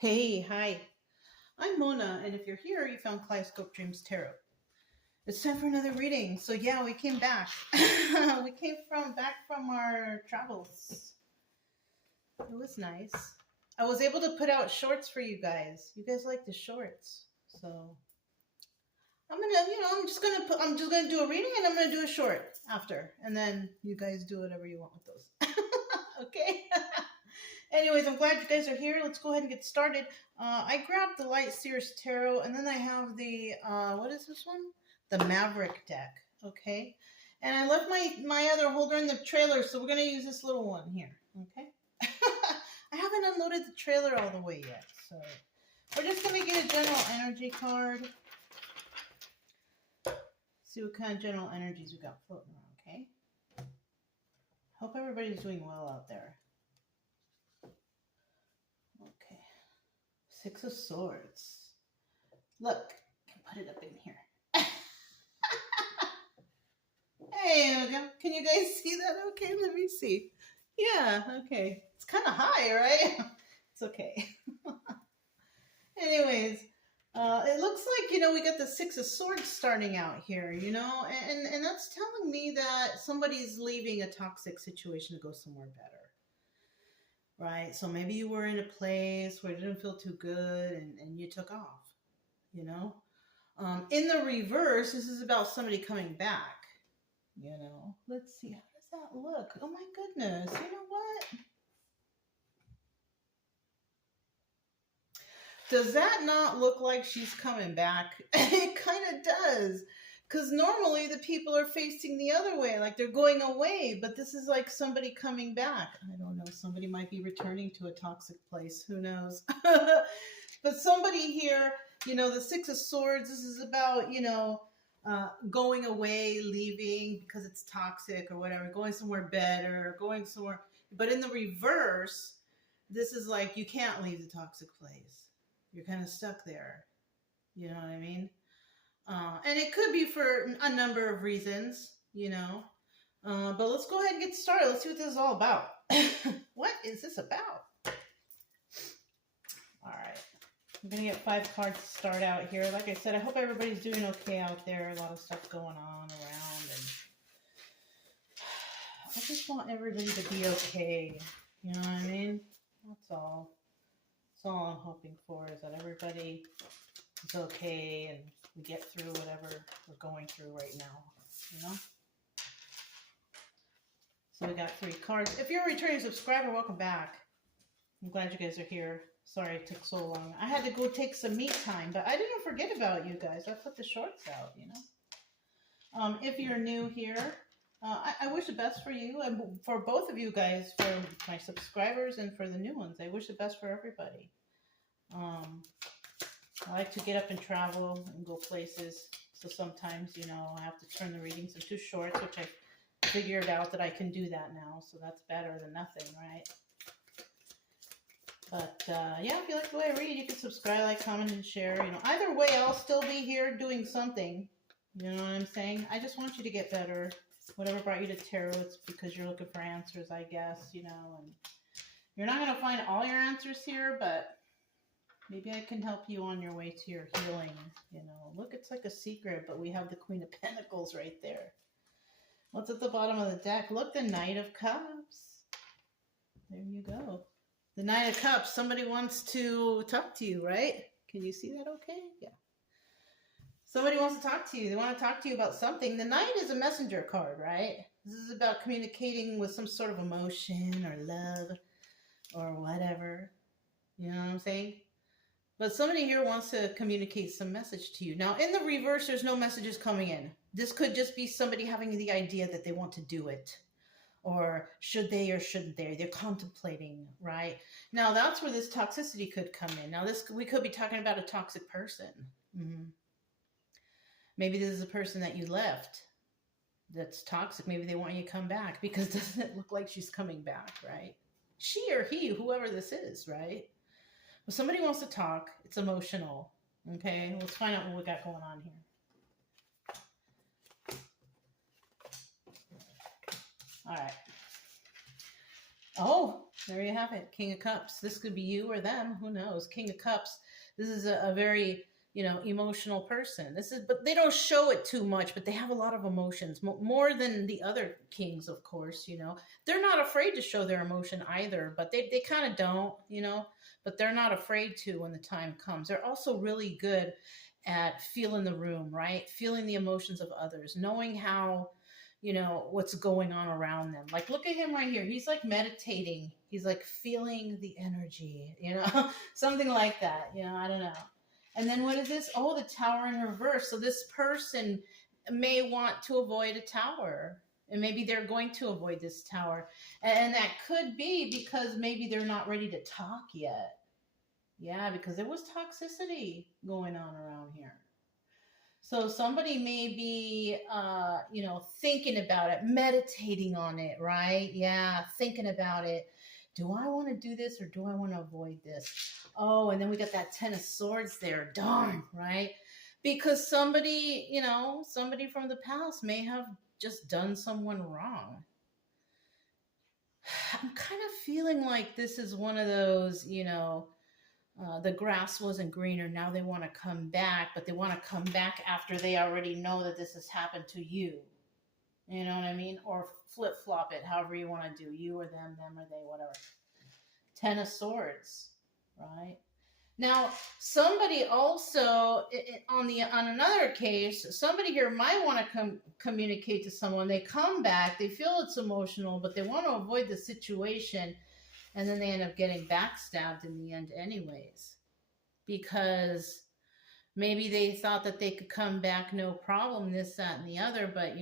Hey, hi. I'm Mona, and if you're here, you found Kaleidoscope Dreams Tarot. It's time for another reading. So yeah, we came back. We came back from our travels. It was nice. I was able to put out shorts for you guys. You guys like the shorts, so I'm just gonna do a reading, and I'm gonna do a short after, and then you guys do whatever you want with those. Okay. Anyways, I'm glad you guys are here. Let's go ahead and get started. I grabbed the Light Sears Tarot, and then I have the, what is this one? The Maverick deck, okay? And I left my other holder in the trailer, so we're going to use this little one here, okay? I haven't unloaded the trailer all the way yet, so we're just going to get a general energy card. See what kind of general energies we got floating around, okay? Hope everybody's doing well out there. Okay. Six of Swords. Look, I can put it up in here. Hey, can you guys see that? Okay, let me see. Yeah, okay. It's kind of high, right? It's okay. Anyways, it looks like, we got the Six of Swords starting out here, and that's telling me that somebody's leaving a toxic situation to go somewhere better. Right? So maybe you were in a place where it didn't feel too good and you took off, In the reverse, this is about somebody coming back, Let's see, how does that look? Oh my goodness, you know what? Does that not look like she's coming back? It kind of does. Because normally the people are facing the other way, like they're going away, but this is like somebody coming back. I don't know, somebody might be returning to a toxic place, who knows? But somebody here, the Six of Swords, this is about, going away, leaving because it's toxic or whatever, going somewhere better, going somewhere. But in the reverse, this is like you can't leave the toxic place. You're kind of stuck there. You know what I mean? And it could be for a number of reasons, but let's go ahead and get started. Let's see what this is all about. What is this about? All right. I'm going to get 5 cards to start out here. Like I said, I hope everybody's doing okay out there. A lot of stuff going on around. And I just want everybody to be okay. You know what I mean? That's all. That's all I'm hoping for, is that everybody is okay and we get through whatever we're going through right now, So we got 3 cards. If you're a returning subscriber, welcome back. I'm glad you guys are here. Sorry it took so long. I had to go take some me time, but I didn't forget about you guys. I put the shorts out, If you're new here, I wish the best for you and for both of you guys, for my subscribers and for the new ones. I wish the best for everybody. I like to get up and travel and go places. So sometimes, I have to turn the readings into shorts, which I figured out that I can do that now. So that's better than nothing, right? But yeah, if you like the way I read, you can subscribe, like, comment, and share. Either way, I'll still be here doing something. You know what I'm saying? I just want you to get better. Whatever brought you to tarot, it's because you're looking for answers, I guess, and you're not going to find all your answers here, but maybe I can help you on your way to your healing, Look, it's like a secret, but we have the Queen of Pentacles right there. What's at the bottom of the deck? Look, the Knight of Cups. There you go. The Knight of Cups. Somebody wants to talk to you, right? Can you see that okay? Yeah. Somebody wants to talk to you. They want to talk to you about something. The Knight is a messenger card, right? This is about communicating with some sort of emotion or love or whatever. You know what I'm saying? But somebody here wants to communicate some message to you. Now, in the reverse, there's no messages coming in. This could just be somebody having the idea that they want to do it. Or should they or shouldn't they? They're contemplating, right? Now, that's where this toxicity could come in. Now, we could be talking about a toxic person. Maybe this is a person that you left that's toxic. Maybe they want you to come back because doesn't it look like she's coming back, right? She or he, whoever this is, right? Well, somebody wants to talk. It's emotional. Okay, let's find out what we got going on here. All Oh, there you have it. King of Cups. This could be you or them. Who knows? King of Cups. This is a very, emotional person. This is, but they don't show it too much, but they have a lot of emotions, more than the other kings, of course, They're not afraid to show their emotion either, but they kind of don't, but they're not afraid to when the time comes. They're also really good at feeling the room, right? Feeling the emotions of others, knowing how what's going on around them. Like, look at him right here. He's like meditating. He's like feeling the energy, something like that. I don't know. And then what is this? Oh, the tower in reverse. So this person may want to avoid a tower. And maybe they're going to avoid this tower. And that could be because maybe they're not ready to talk yet. Yeah, because there was toxicity going on around here. So somebody may be, thinking about it, meditating on it, right? Yeah, thinking about it. Do I want to do this or do I want to avoid this? Oh, and then we got that Ten of Swords there. Darn, right? Because somebody from the past may have just done someone wrong. I'm kind of feeling like this is one of those, the grass wasn't greener. Now they want to come back, but they want to come back after they already know that this has happened to you. You know what I mean? Or flip flop it, however you want to do. You or them or they, whatever. Ten of Swords, right? Now, somebody also, on another case, somebody here might want to communicate to someone. They come back, they feel it's emotional, but they want to avoid the situation. And then they end up getting backstabbed in the end anyways. Because maybe they thought that they could come back, no problem, this, that, and the other. But,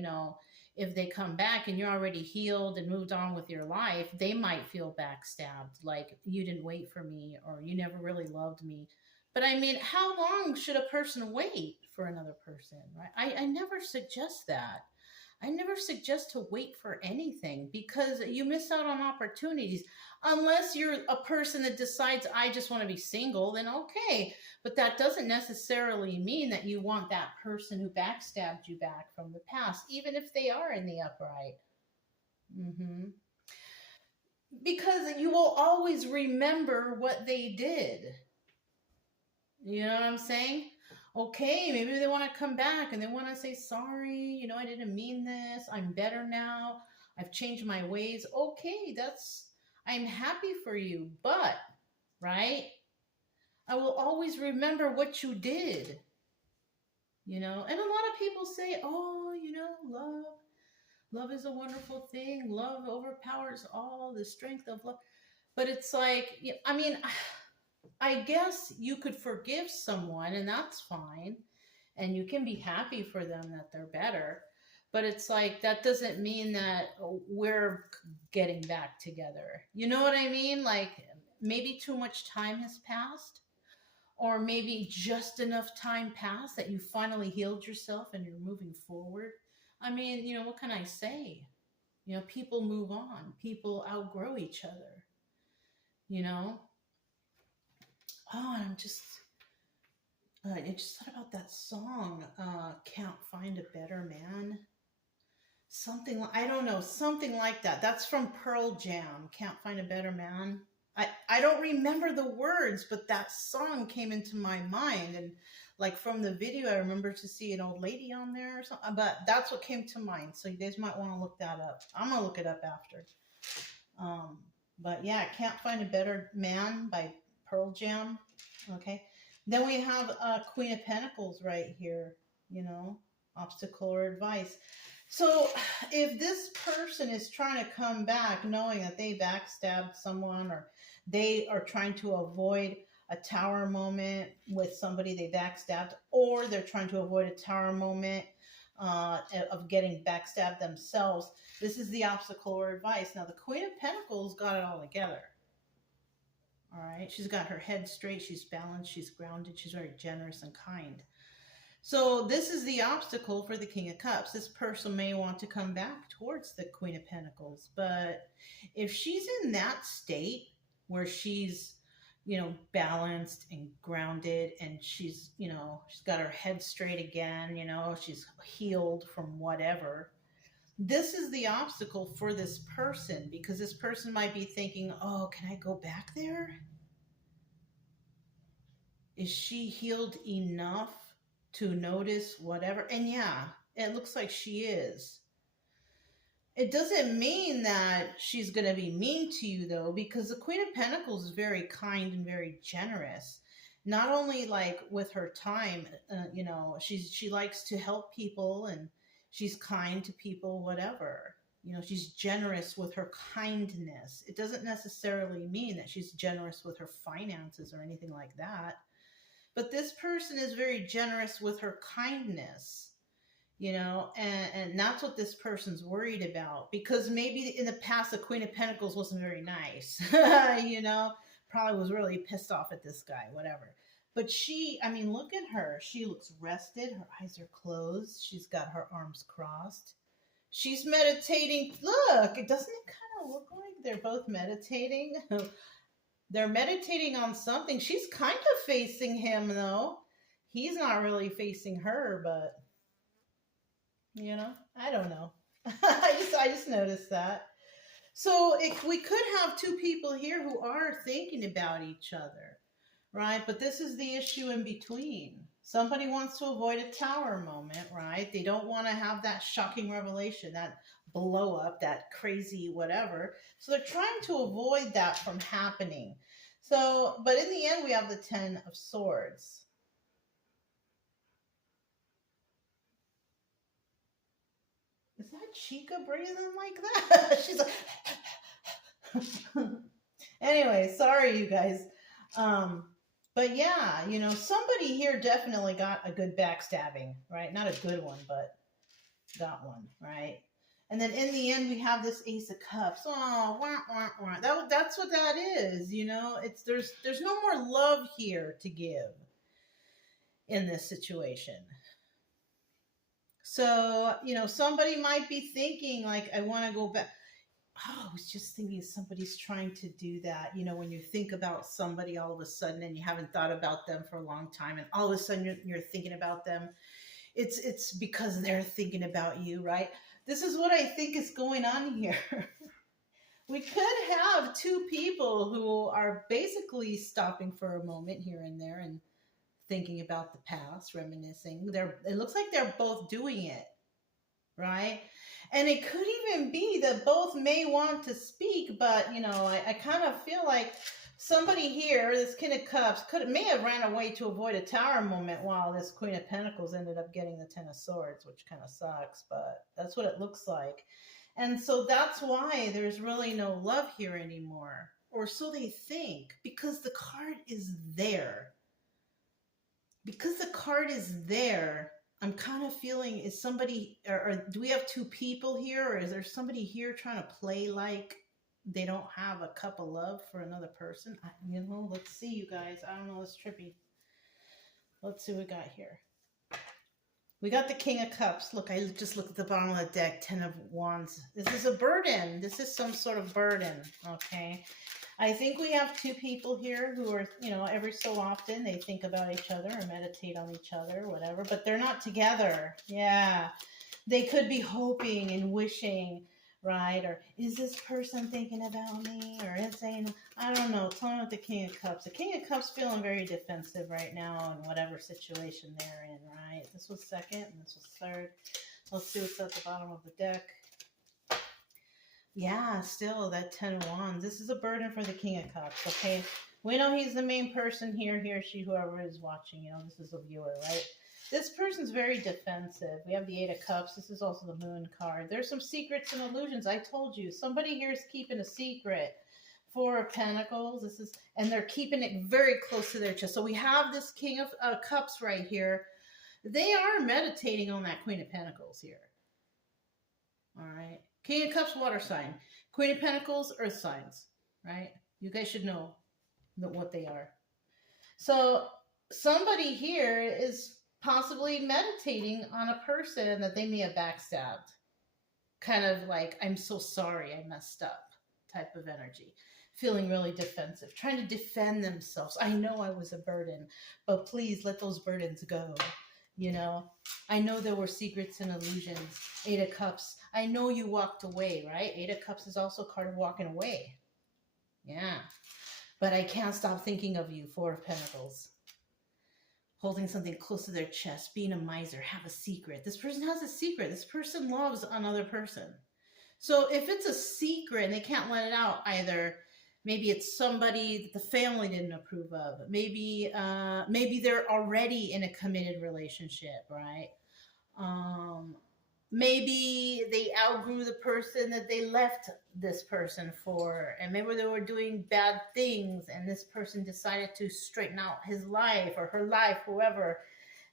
if they come back and you're already healed and moved on with your life, they might feel backstabbed. Like, you didn't wait for me, or you never really loved me. But I mean, how long should a person wait for another person, right? I never suggest that. I never suggest to wait for anything, because you miss out on opportunities. Unless you're a person that decides, I just want to be single, then okay. But that doesn't necessarily mean that you want that person who backstabbed you back from the past, even if they are in the upright. Because you will always remember what they did. You know what I'm saying? Okay, maybe they want to come back and they want to say, sorry, I didn't mean this. I'm better now. I've changed my ways. Okay, I'm happy for you. But, right, I will always remember what you did. And a lot of people say, oh, love is a wonderful thing. Love overpowers all, the strength of love. But it's like, I guess you could forgive someone, and that's fine. And you can be happy for them that they're better. But it's like, that doesn't mean that we're getting back together. You know what I mean? Like, maybe too much time has passed. Or maybe just enough time passed that you finally healed yourself and you're moving forward. I mean, what can I say? People move on. People outgrow each other. Oh, and I just thought about that song, Can't Find a Better Man. I don't know, something like that. That's from Pearl Jam, Can't Find a Better Man. I don't remember the words, but that song came into my mind. And like from the video, I remember to see an old lady on there or something. But that's what came to mind. So you guys might want to look that up. I'm going to look it up after. But yeah, Can't Find a Better Man by Pearl Jam. Okay. Then we have Queen of Pentacles right here. Obstacle or advice. So if this person is trying to come back knowing that they backstabbed someone, or they are trying to avoid a tower moment with somebody they backstabbed, or they're trying to avoid a tower moment of getting backstabbed themselves, this is the obstacle or advice. Now, the Queen of Pentacles got it all together. All right. She's got her head straight. She's balanced. She's grounded. She's very generous and kind. So this is the obstacle for the King of Cups. This person may want to come back towards the Queen of Pentacles. But if she's in that state where she's, balanced and grounded, and she's, she's got her head straight again, she's healed from whatever, This is the obstacle for this person, because this person might be thinking, oh, can I go back there? Is she healed enough to notice whatever? And yeah, it looks like she is. It doesn't mean that she's going to be mean to you, though, because the Queen of Pentacles is very kind and very generous. Not only like with her time, she likes to help people, and she's kind to people, whatever. She's generous with her kindness. It doesn't necessarily mean that she's generous with her finances or anything like that. But this person is very generous with her kindness. And that's what this person's worried about, because maybe in the past the Queen of Pentacles wasn't very nice. Probably was really pissed off at this guy, whatever. But look at her. She looks rested. Her eyes are closed. She's got her arms crossed. She's meditating. Look, doesn't it kind of look like they're both meditating? They're meditating on something. She's kind of facing him, though. He's not really facing her, but I don't know. I just noticed that. So we could have two people here who are thinking about each other, right? But this is the issue in between. Somebody wants to avoid a tower moment, right? They don't want to have that shocking revelation, that blow up, that crazy whatever. So they're trying to avoid that from happening. So, but in the end, we have the 10 of Swords. Is that Chica breathing like that? She's like, anyway, sorry, you guys. But yeah, somebody here definitely got a good backstabbing, right? Not a good one, but got one, right? And then in the end, we have this Ace of Cups. Oh, wah, wah, wah. That's what that is, there's no more love here to give in this situation. So, somebody might be thinking, like, I want to go back. Oh, I was just thinking somebody's trying to do that. When you think about somebody all of a sudden and you haven't thought about them for a long time, and all of a sudden you're thinking about them. It's because they're thinking about you, right? This is what I think is going on here. We could have two people who are basically stopping for a moment here and there and thinking about the past, reminiscing. It looks like they're both doing it, right? And it could even be that both may want to speak, but I kind of feel like somebody here, this King of Cups, may have ran away to avoid a tower moment, while this Queen of Pentacles ended up getting the 10 of Swords, which kind of sucks, but that's what it looks like. And so that's why there's really no love here anymore, or so they think, because the card is there. Because the card is there, I'm kind of feeling, is somebody, or do we have two people here, or is there somebody here trying to play like they don't have a cup of love for another person? Let's see, you guys. I don't know, it's trippy. Let's see what we got here. We got the King of Cups. Look, I just looked at the bottom of the deck, 10 of Wands. This is a burden. This is some sort of burden, okay? I think we have two people here who are, every so often they think about each other or meditate on each other, whatever, but they're not together. Yeah. They could be hoping and wishing, right? Or is this person thinking about me? Or is saying, I don't know. Tell me about the King of Cups. The King of Cups feeling very defensive right now in whatever situation they're in, right? This was second and this was third. Let's see what's at the bottom of the deck. Yeah, still that 10 of Wands. This is a burden for the King of Cups, okay? We know he's the main person here, he or she, whoever is watching, this is a viewer, right? This person's very defensive. We have the 8 of Cups. This is also the Moon card. There's some secrets and illusions. I told you, somebody here is keeping a secret. 4 of Pentacles. And they're keeping it very close to their chest. So we have this King of Cups right here. They are meditating on that Queen of Pentacles here. All right. King of Cups, water sign. Queen of Pentacles, earth signs, right? You guys should know what they are. So somebody here is possibly meditating on a person that they may have backstabbed. Kind of like, I'm so sorry I messed up type of energy. Feeling really defensive, trying to defend themselves. I know I was a burden, but please let those burdens go. You know, I know there were secrets and illusions. Eight of Cups. I know you walked away, right? Eight of Cups is also a card of walking away. Yeah. But I can't stop thinking of you. Four of Pentacles. Holding something close to their chest, being a miser, have a secret. This person has a secret. This person loves another person. So if it's a secret and they can't let it out, either maybe it's somebody that the family didn't approve of. Maybe they're already in a committed relationship, right? Maybe they outgrew the person that they left this person for, and maybe they were doing bad things, and this person decided to straighten out his life or her life, whoever,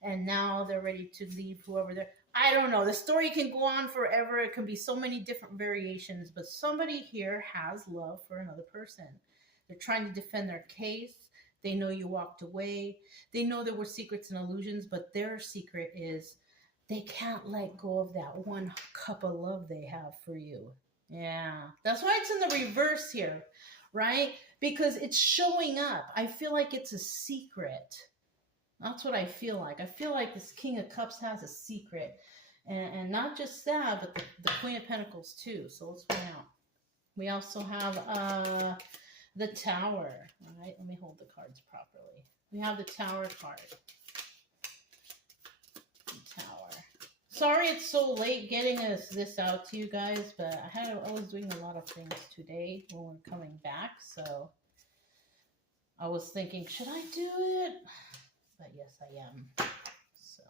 and now they're ready to leave whoever they're. I don't know. The story can go on forever. It can be so many different variations, but somebody here has love for another person. They're trying to defend their case. They know you walked away. They know there were secrets and illusions, but their secret is they can't let go of that one cup of love they have for you. Yeah. That's why it's in the reverse here, right? Because it's showing up. I feel like it's a secret. That's what I feel like. I feel like this King of Cups has a secret. And not just that, but the Queen of Pentacles too. So let's find out. We also have the Tower. All right, let me hold the cards properly. We have the Tower card. Tower. Sorry it's so late getting this out to you guys, but I was doing a lot of things today when we're coming back, so I was thinking, should I do it? But yes, I am. So,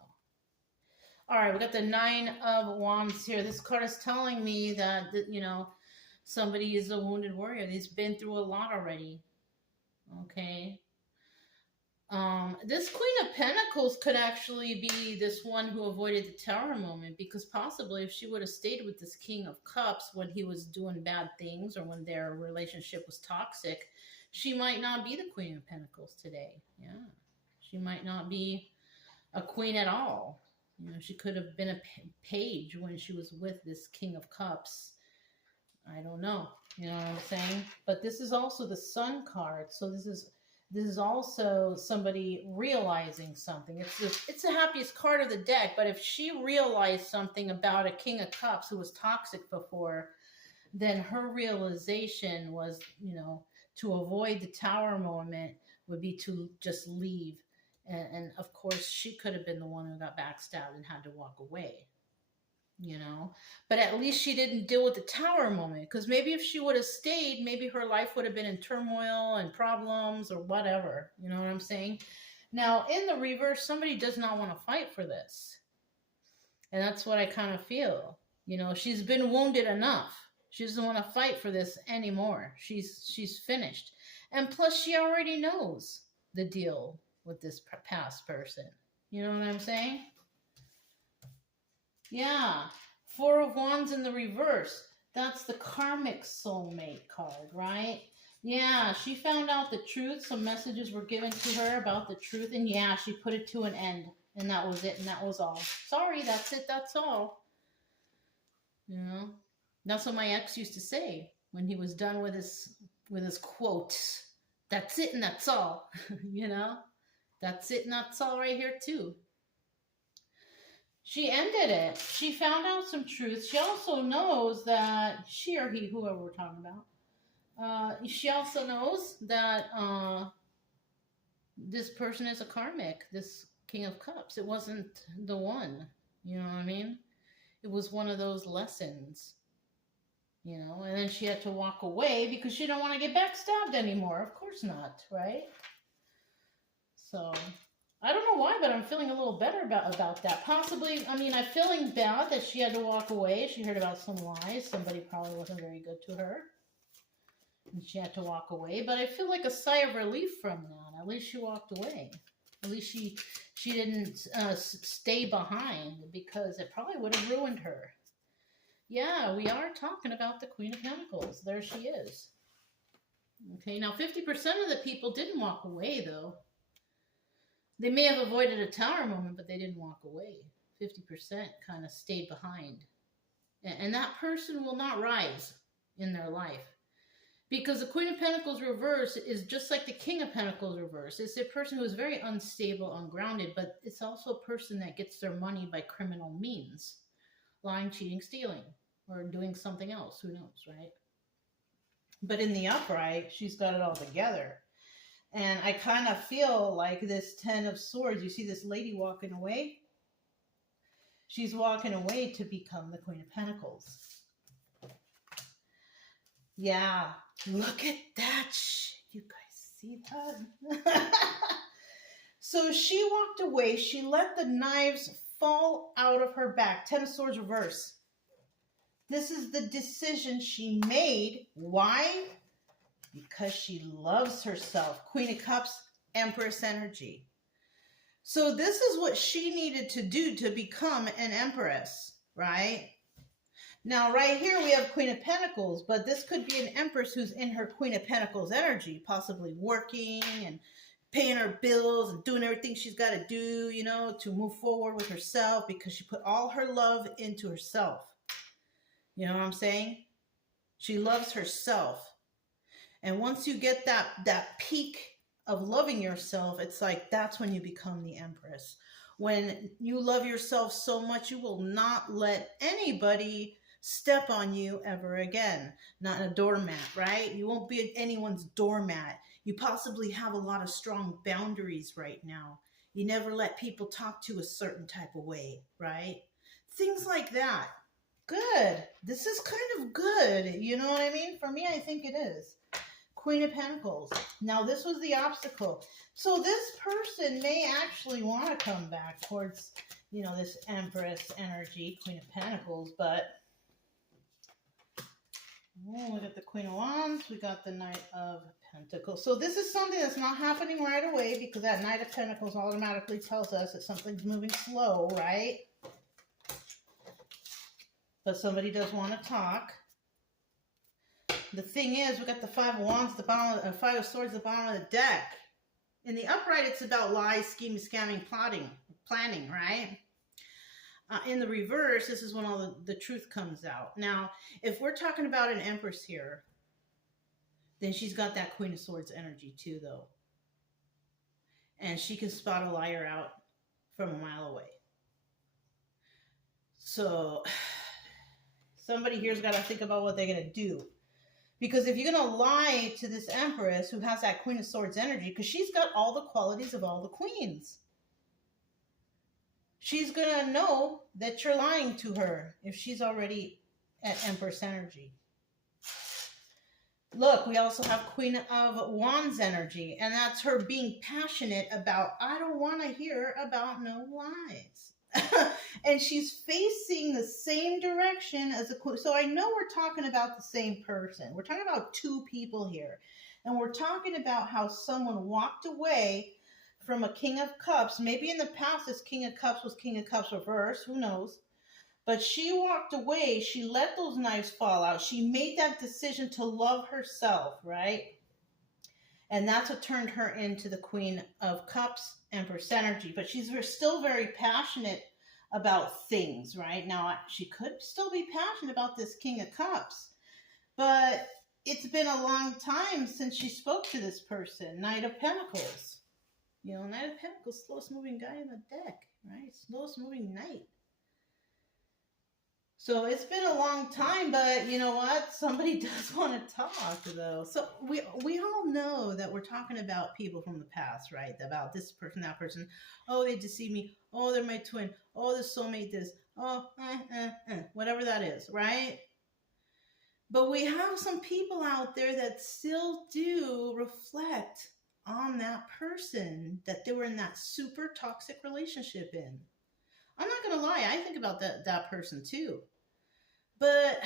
all right, we got the Nine of Wands here. This card is telling me that you know, somebody is a wounded warrior. He's been through a lot already. Okay. This Queen of Pentacles could actually be this one who avoided the Tower moment, because possibly if she would have stayed with this King of Cups when he was doing bad things or when their relationship was toxic, she might not be the Queen of Pentacles today. Yeah. She might not be a queen at all. You know, she could have been a page when she was with this King of Cups. I don't know. You know what I'm saying? But this is also the Sun card. So this is also somebody realizing something. It's the happiest card of the deck, but if she realized something about a King of Cups who was toxic before, then her realization was, you know, to avoid the Tower moment would be to just leave. And of course, she could have been the one who got backstabbed and had to walk away. You know, but at least she didn't deal with the Tower moment, because maybe if she would have stayed, maybe her life would have been in turmoil and problems or whatever. You know what I'm saying? Now, in the reverse, somebody does not want to fight for this. And that's what I kind of feel. You know, she's been wounded enough. She doesn't want to fight for this anymore. She's finished. And plus, she already knows the deal with this past person. You know what I'm saying? Yeah, Four of Wands in the reverse. That's the karmic soulmate card, right? Yeah, she found out the truth. Some messages were given to her about the truth. And yeah, she put it to an end. And that was it. And that was all. Sorry, that's it. That's all. You know, that's what my ex used to say when he was done with his quote. That's it and that's all. You know, that's it and that's all right here too. She ended it. She found out some truth. She also knows that she or he, whoever we're talking about, she also knows that this person is a karmic, this King of Cups. It wasn't the one, you know what I mean? It was one of those lessons, you know, and then she had to walk away because she didn't want to get backstabbed anymore. Of course not, right? So I don't know why, but I'm feeling a little better about that. Possibly, I mean, I'm feeling bad that she had to walk away. She heard about some lies. Somebody probably wasn't very good to her. And she had to walk away. But I feel like a sigh of relief from that. At least she walked away. At least she didn't stay behind, because it probably would have ruined her. Yeah, we are talking about the Queen of Pentacles. There she is. Okay, now 50% of the people didn't walk away, though. They may have avoided a Tower moment, but they didn't walk away. 50% kind of stayed behind. And that person will not rise in their life. Because the Queen of Pentacles reverse is just like the King of Pentacles reverse. It's a person who is very unstable, ungrounded, but it's also a person that gets their money by criminal means. Lying, cheating, stealing, or doing something else. Who knows, right? But in the upright, she's got it all together. And I kind of feel like this Ten of Swords, you see this lady walking away? She's walking away to become the Queen of Pentacles. Yeah, look at that shit. You guys see that? So she walked away. She let the knives fall out of her back. Ten of Swords reverse. This is the decision she made. Why? Because she loves herself. Queen of Cups, Empress energy. So this is what she needed to do to become an Empress, right? Now, right here, we have Queen of Pentacles, but this could be an Empress who's in her Queen of Pentacles energy, possibly working and paying her bills and doing everything she's got to do, you know, to move forward with herself because she put all her love into herself. You know what I'm saying? She loves herself. And once you get that peak of loving yourself, it's like that's when you become the Empress. When you love yourself so much, you will not let anybody step on you ever again. Not a doormat, right? You won't be anyone's doormat. You possibly have a lot of strong boundaries right now. You never let people talk to a certain type of way, right? Things like that. Good. This is kind of good. You know what I mean? For me, I think it is. Queen of Pentacles. Now, this was the obstacle. So this person may actually want to come back towards, you know, this Empress energy, Queen of Pentacles, but oh, we got the Queen of Wands. We got the Knight of Pentacles. So this is something that's not happening right away because that Knight of Pentacles automatically tells us that something's moving slow, right? But somebody does want to talk. The thing is, we got the Five of Wands, the bottom, Five of Swords, the bottom of the deck. In the upright, it's about lies, scheming, scamming, planning, right? In the reverse, this is when all the truth comes out. Now, if we're talking about an Empress here, then she's got that Queen of Swords energy too, though. And she can spot a liar out from a mile away. So somebody here's got to think about what they're going to do. Because if you're going to lie to this Empress who has that Queen of Swords energy, because she's got all the qualities of all the queens, she's going to know that you're lying to her if she's already at Empress energy. Look, we also have Queen of Wands energy, and that's her being passionate about, I don't want to hear about no lies. And she's facing the same direction as the Queen. So I know we're talking about the same person. We're talking about two people here. And we're talking about how someone walked away from a King of Cups. Maybe in the past this King of Cups was King of Cups reverse. Who knows? But she walked away. She let those knives fall out. She made that decision to love herself, right? And that's what turned her into the Queen of Cups, Empress energy. But she's still very passionate about things, right? Now, she could still be passionate about this King of Cups. But it's been a long time since she spoke to this person. Knight of Pentacles. You know, Knight of Pentacles, slowest moving guy in the deck, right? Slowest moving knight. So it's been a long time, but you know what? Somebody does want to talk, though. So we all know that we're talking about people from the past, right? About this person, that person. Oh, they deceived me. Oh, they're my twin. Oh, the soulmate this. Oh, whatever that is, right? But we have some people out there that still do reflect on that person that they were in that super toxic relationship in. I'm not going to lie. I think about that person too. But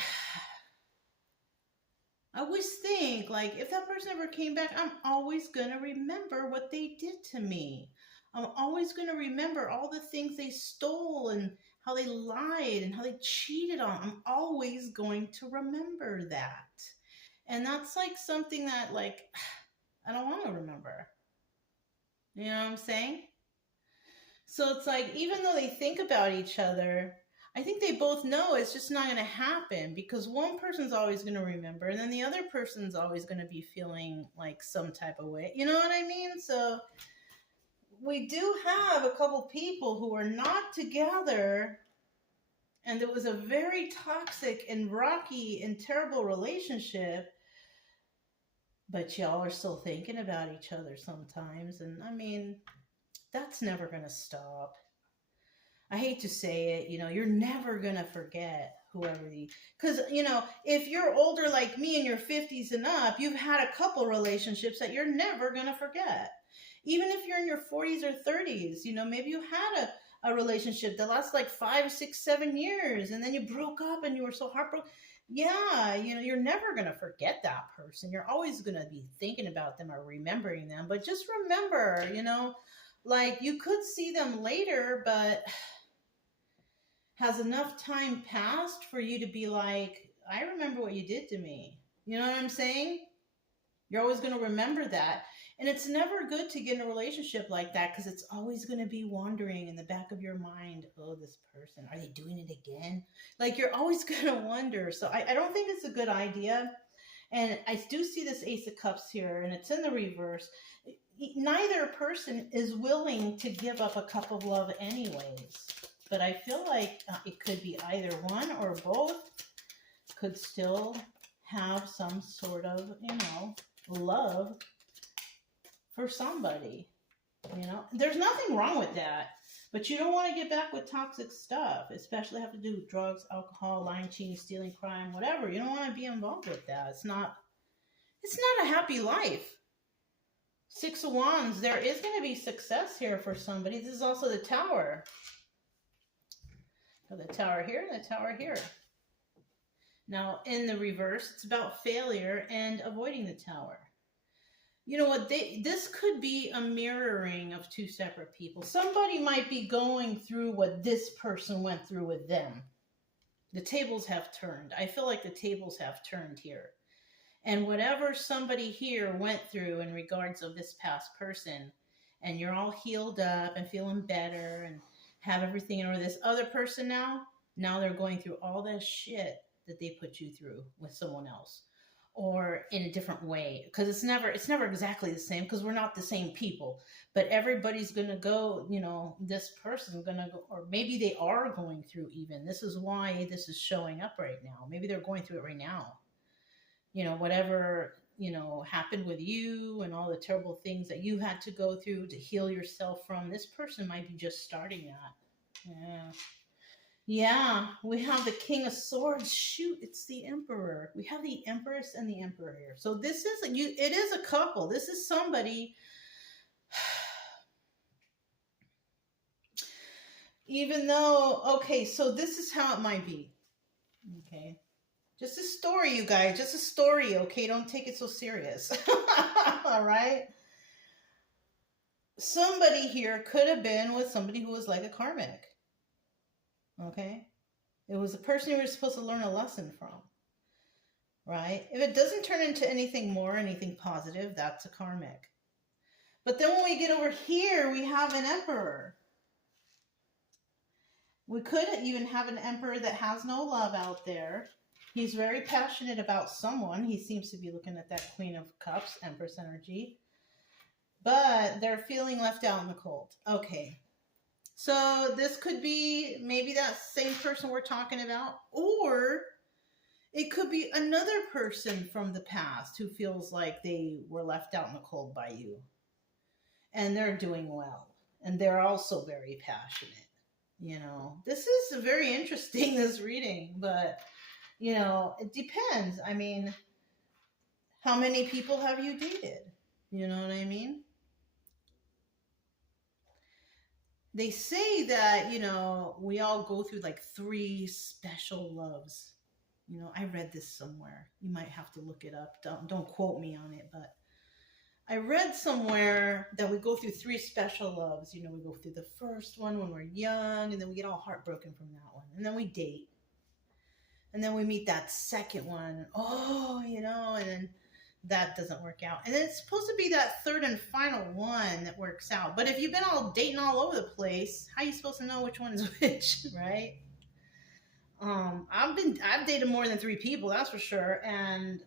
I always think, like, if that person ever came back, I'm always going to remember what they did to me. I'm always going to remember all the things they stole and how they lied and how they cheated on. I'm always going to remember that. And that's like something that, like, I don't want to remember. You know what I'm saying? So it's like, even though they think about each other, I think they both know it's just not going to happen because one person's always going to remember and then the other person's always going to be feeling like some type of way. You know what I mean? So we do have a couple people who are not together and it was a very toxic and rocky and terrible relationship, but y'all are still thinking about each other sometimes. And I mean, that's never going to stop. I hate to say it, you're never going to forget whoever because, if you're older like me in your 50s and up, you've had a couple relationships that you're never going to forget. Even if you're in your 40s or 30s, maybe you had a relationship that lasts like 5, 6, 7 years and then you broke up and you were so heartbroken. Yeah, you're never going to forget that person. You're always going to be thinking about them or remembering them. But just remember, like you could see them later, but has enough time passed for you to be like, I remember what you did to me. You know what I'm saying? You're always going to remember that. And it's never good to get in a relationship like that because it's always going to be wandering in the back of your mind. Oh, this person, are they doing it again? Like you're always going to wonder. So I don't think it's a good idea. And I do see this Ace of Cups here and it's in the reverse. Neither person is willing to give up a cup of love anyways. But I feel like it could be either one or both could still have some sort of, love for somebody. There's nothing wrong with that. But you don't want to get back with toxic stuff, especially have to do with drugs, alcohol, lying, cheating, stealing, crime, whatever. You don't want to be involved with that. It's not a happy life. 6 of Wands, there is going to be success here for somebody. This is also the Tower. So the Tower here and the Tower here. Now, in the reverse, it's about failure and avoiding the Tower. You know what? This could be a mirroring of two separate people. Somebody might be going through what this person went through with them. The tables have turned. I feel like the tables have turned here. And whatever somebody here went through in regards of this past person, and you're all healed up and feeling better and have everything in order. This other person now they're going through all that shit that they put you through with someone else or in a different way. Because it's never exactly the same because we're not the same people. But everybody's going to go, this person's going to go, or maybe they are going through even. This is why this is showing up right now. Maybe they're going through it right now. Whatever, happened with you and all the terrible things that you had to go through to heal yourself from. This person might be just starting that. Yeah, we have the King of Swords. Shoot, it's the Emperor. We have the Empress and the Emperor here. So this is, it is a couple. This is somebody, even though, okay, so this is how it might be. Okay. Just a story, you guys. Just a story, okay? Don't take it so serious. All right? Somebody here could have been with somebody who was like a karmic. Okay? It was a person you were supposed to learn a lesson from. Right? If it doesn't turn into anything more, anything positive, that's a karmic. But then when we get over here, we have an emperor. We could even have an emperor that has no love out there. He's very passionate about someone. He seems to be looking at that Queen of Cups, Empress energy. But they're feeling left out in the cold. Okay. So this could be maybe that same person we're talking about. Or it could be another person from the past who feels like they were left out in the cold by you. And they're doing well. And they're also very passionate. This is very interesting, this reading. But... it depends. I mean, how many people have you dated? You know what I mean? They say that, we all go through like 3 special loves. I read this somewhere. You might have to look it up. Don't quote me on it, but I read somewhere that we go through 3 special loves. We go through the first one when we're young, and then we get all heartbroken from that one. And then we date. And then we meet that second one. And then that doesn't work out. And then it's supposed to be that third and final one that works out. But if you've been all dating all over the place, how are you supposed to know which one is which, right? I've dated more than 3 people, that's for sure, and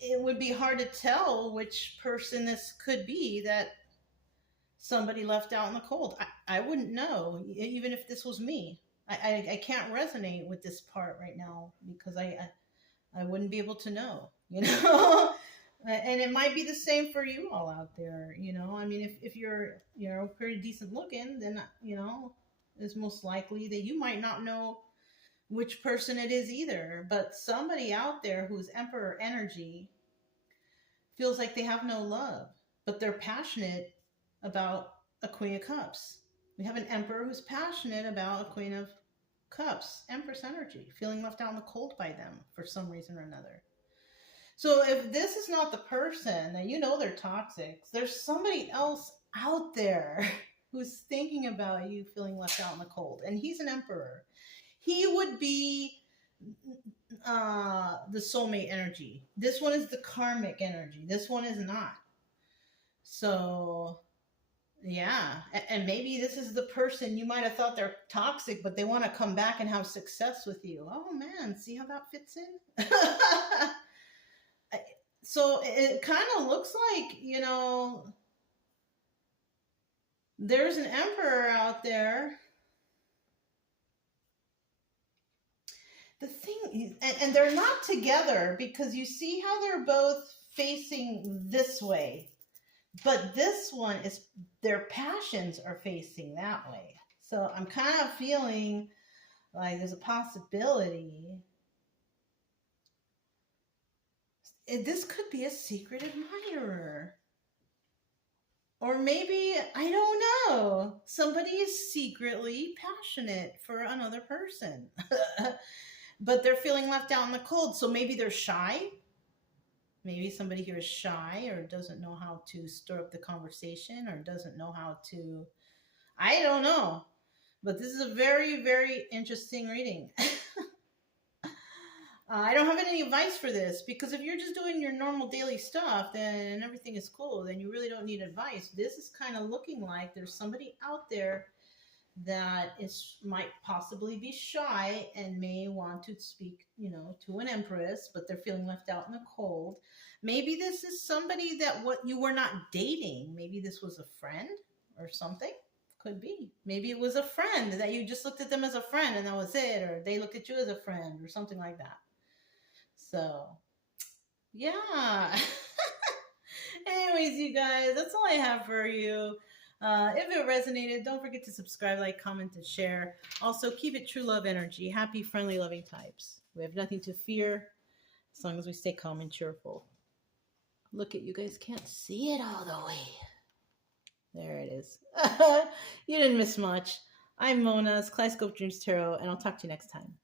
it would be hard to tell which person this could be that somebody left out in the cold. I wouldn't know, even if this was me. I can't resonate with this part right now because I wouldn't be able to know, you know? And it might be the same for you all out there, you know? I mean, if you're, you know, pretty decent looking, then, you know, it's most likely that you might not know which person it is either. But somebody out there who's Emperor energy feels like they have no love, but they're passionate about a Queen of Cups. We have an Emperor who's passionate about a Queen of Cups, Empress energy, feeling left out in the cold by them for some reason or another. So if this is not the person that you know they're toxic, there's somebody else out there who's thinking about you feeling left out in the cold. And he's an Emperor. He would be the soulmate energy. This one is the karmic energy. This one is not. So yeah, and maybe this is the person you might have thought they're toxic, but they want to come back and have success with you. Oh man, see how that fits in? So it kind of looks like, you know, there's an Emperor out there. The thing, and they're not together because you see how they're both facing this way. But this one is, their passions are facing that way. So I'm kind of feeling like there's a possibility. This could be a secret admirer. Or maybe, I don't know, somebody is secretly passionate for another person. But they're feeling left out in the cold. So maybe they're shy. Maybe somebody here is shy or doesn't know how to stir up the conversation or doesn't know how to, I don't know. But this is a very, very interesting reading. I don't have any advice for this because if you're just doing your normal daily stuff then everything is cool, then you really don't need advice. This is kind of looking like there's somebody out there that might possibly be shy and may want to speak, you know, to an empress, but they're feeling left out in the cold. Maybe this is somebody that what you were not dating. Maybe this was a friend or something. Could be. Maybe it was a friend that you just looked at them as a friend and that was it, or they looked at you as a friend or something like that. So, yeah. Anyways, you guys, that's all I have for you. If it resonated, don't forget to subscribe, like, comment, and share. Also, keep it true love energy. Happy, friendly, loving types. We have nothing to fear as long as we stay calm and cheerful. Look at you guys can't see it all the way. There it is. You didn't miss much. I'm Mona's Kaleidoscope Dreams Tarot, and I'll talk to you next time.